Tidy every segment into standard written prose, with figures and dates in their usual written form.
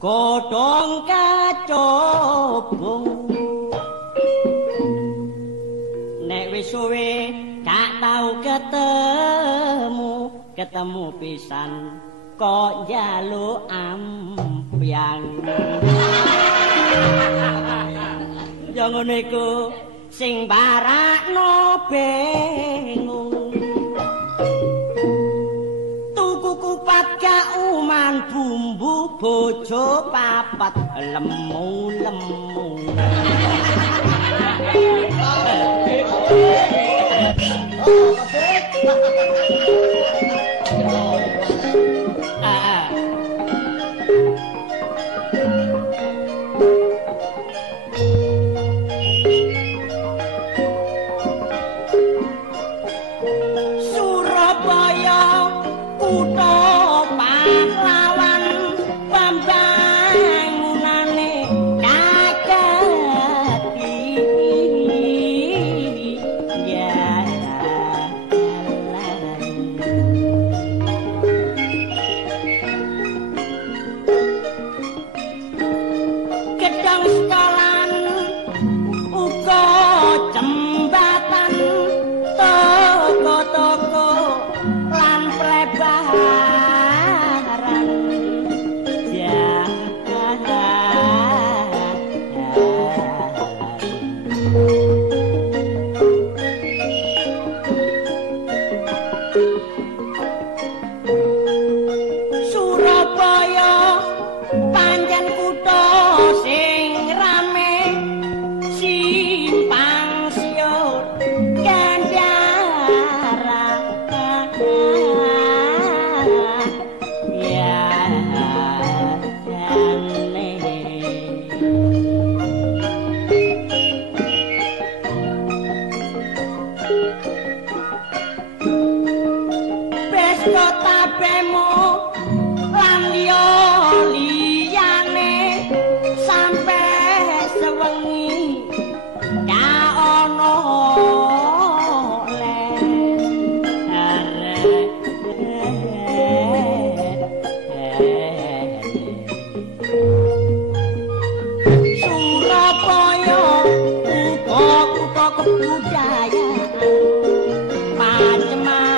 godhong kacobong nek wis suwe gak tau ketemu pisan kok njaluk ambyang ya ngono iku sing barakno bingung tuku kupat gak uman bumbu bojo papat lemu-lemu Macem-macem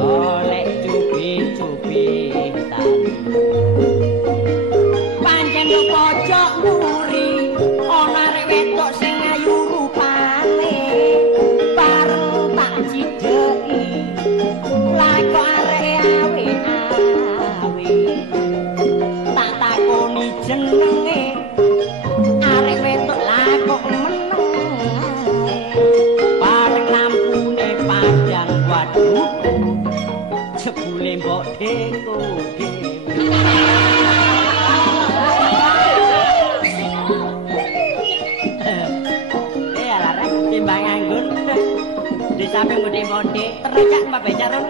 oleh cubi-cubitan pancen yo pojok muri ana arek wedok sing ayu rupane bareng tak cideki lak kok arek awe tak takoni jenenge arek wedok lak kok meneng bareng lampune padang waduh jebule mbok deko timbang anggur di samping mode-mode terjak mbak becaron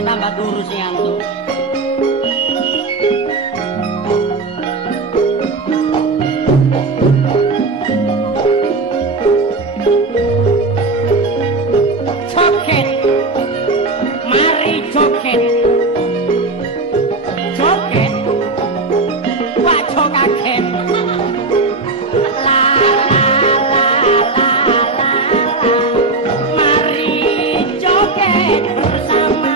tambah turu sing antuk. Joget. Mari joget. Joget. Wah jogaget. La la la la la. Mari joget bersama.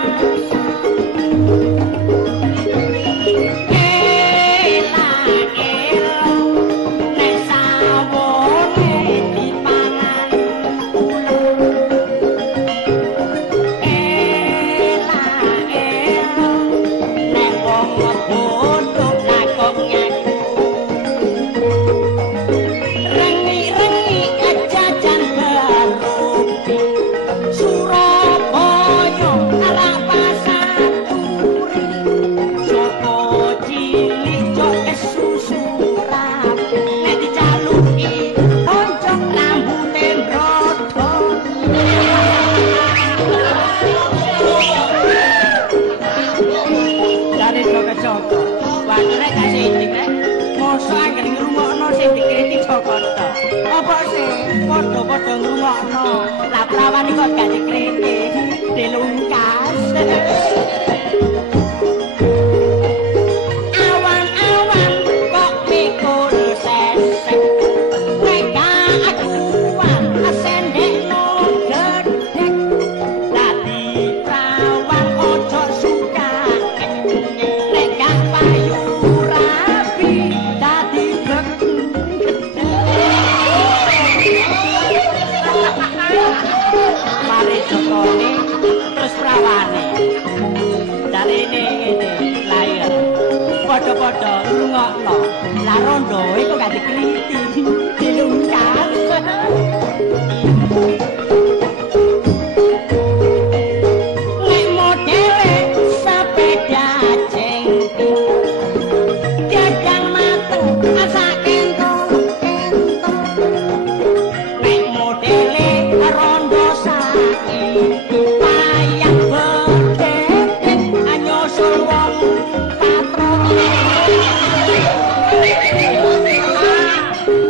Apa sih? Padha-padha ngrungokno. Lah prawan kok gak dikriti, dilungkas. Awan-awan kok mikul sesek. Nek aku asendekno gedhek. Dadi prawan ojo suka. Nek gak payu rapi dadi mari jokone terus prawane carine ngene layar padha-padha ngrungokno la rondo iku gak dikriti dilungkas nek modele sepeda jengking jajang mateng asa kentong nek modele rondo saiki wayang bedhek anyosul wong patron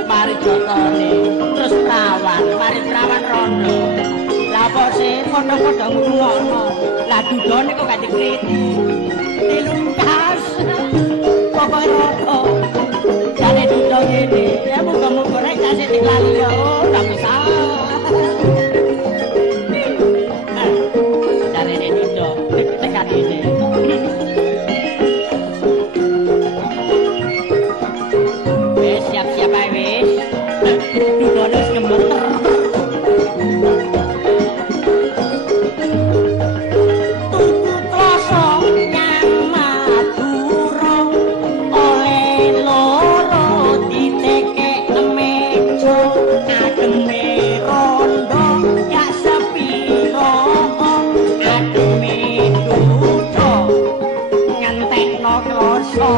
mari jotone terus mari prawan rondo lah apa sih padha-padha ngrungokno lah dudone kok gak dikriti dilungkas pokoke rondo jane dudo ngene ya muga-muga rek kasih diklali yo ora bisa siap-siap ae wis. Dudone wis gemeter. Tuku kloso nyang Madura oleh loro ditekek meja ademe rondo ya sepiro ademe dudo ngentekno kloso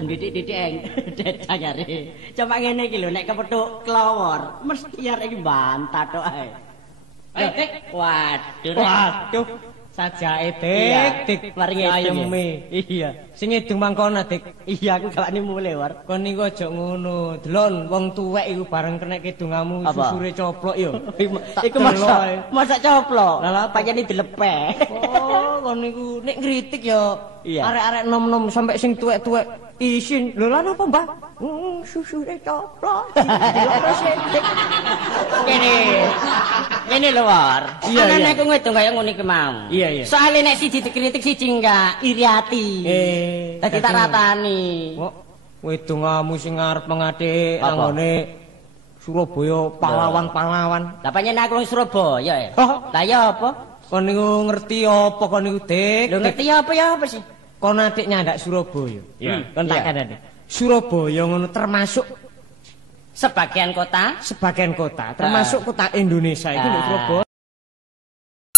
adem titik-titik dedanyare. Cuma ngene iki lho nek kepethuk klawor mesti arek iki bantah tok ae. Dik. Waduh. Sajake dik maring ayeme. Iya. Sing edung mangkona dik. Iya aku gawani mulai war. Kon niku aja ngono. Delon wong tuwek iku bareng kena kidungamu susure coplok yo. Iku masak coplok. Lah pancene dilepeh. Oh, kon niku nek ngritik yo Iya. arek-arek nom-nom sampai sing tuwek-tuwek isin. Lho lan apa, Mbah? Susure coplok. Dilok sedik. Kene lho war. Iya, Ana iya. nek ngedong kaya ngono iki mau. Iya, iya. Soale nek siji dikritik siji enggak iri ati. Dadi tak ratani. Kok wedongamu sing arep mengatik Apa? nanggone Surabaya pahlawan-pahlawan. Lah pancen aku wong Surabaya ya. Oh. Lah ya apa? Kon niku ngerti apa kon niku, Dik? Lho ngerti apa ya apa sih? Kon atik nyandak Surabaya. Kon tak Iya. kandhani. Surabaya ngono termasuk Sebagian kota sebagian kota, termasuk kota Indonesia itu Ah. Surabaya.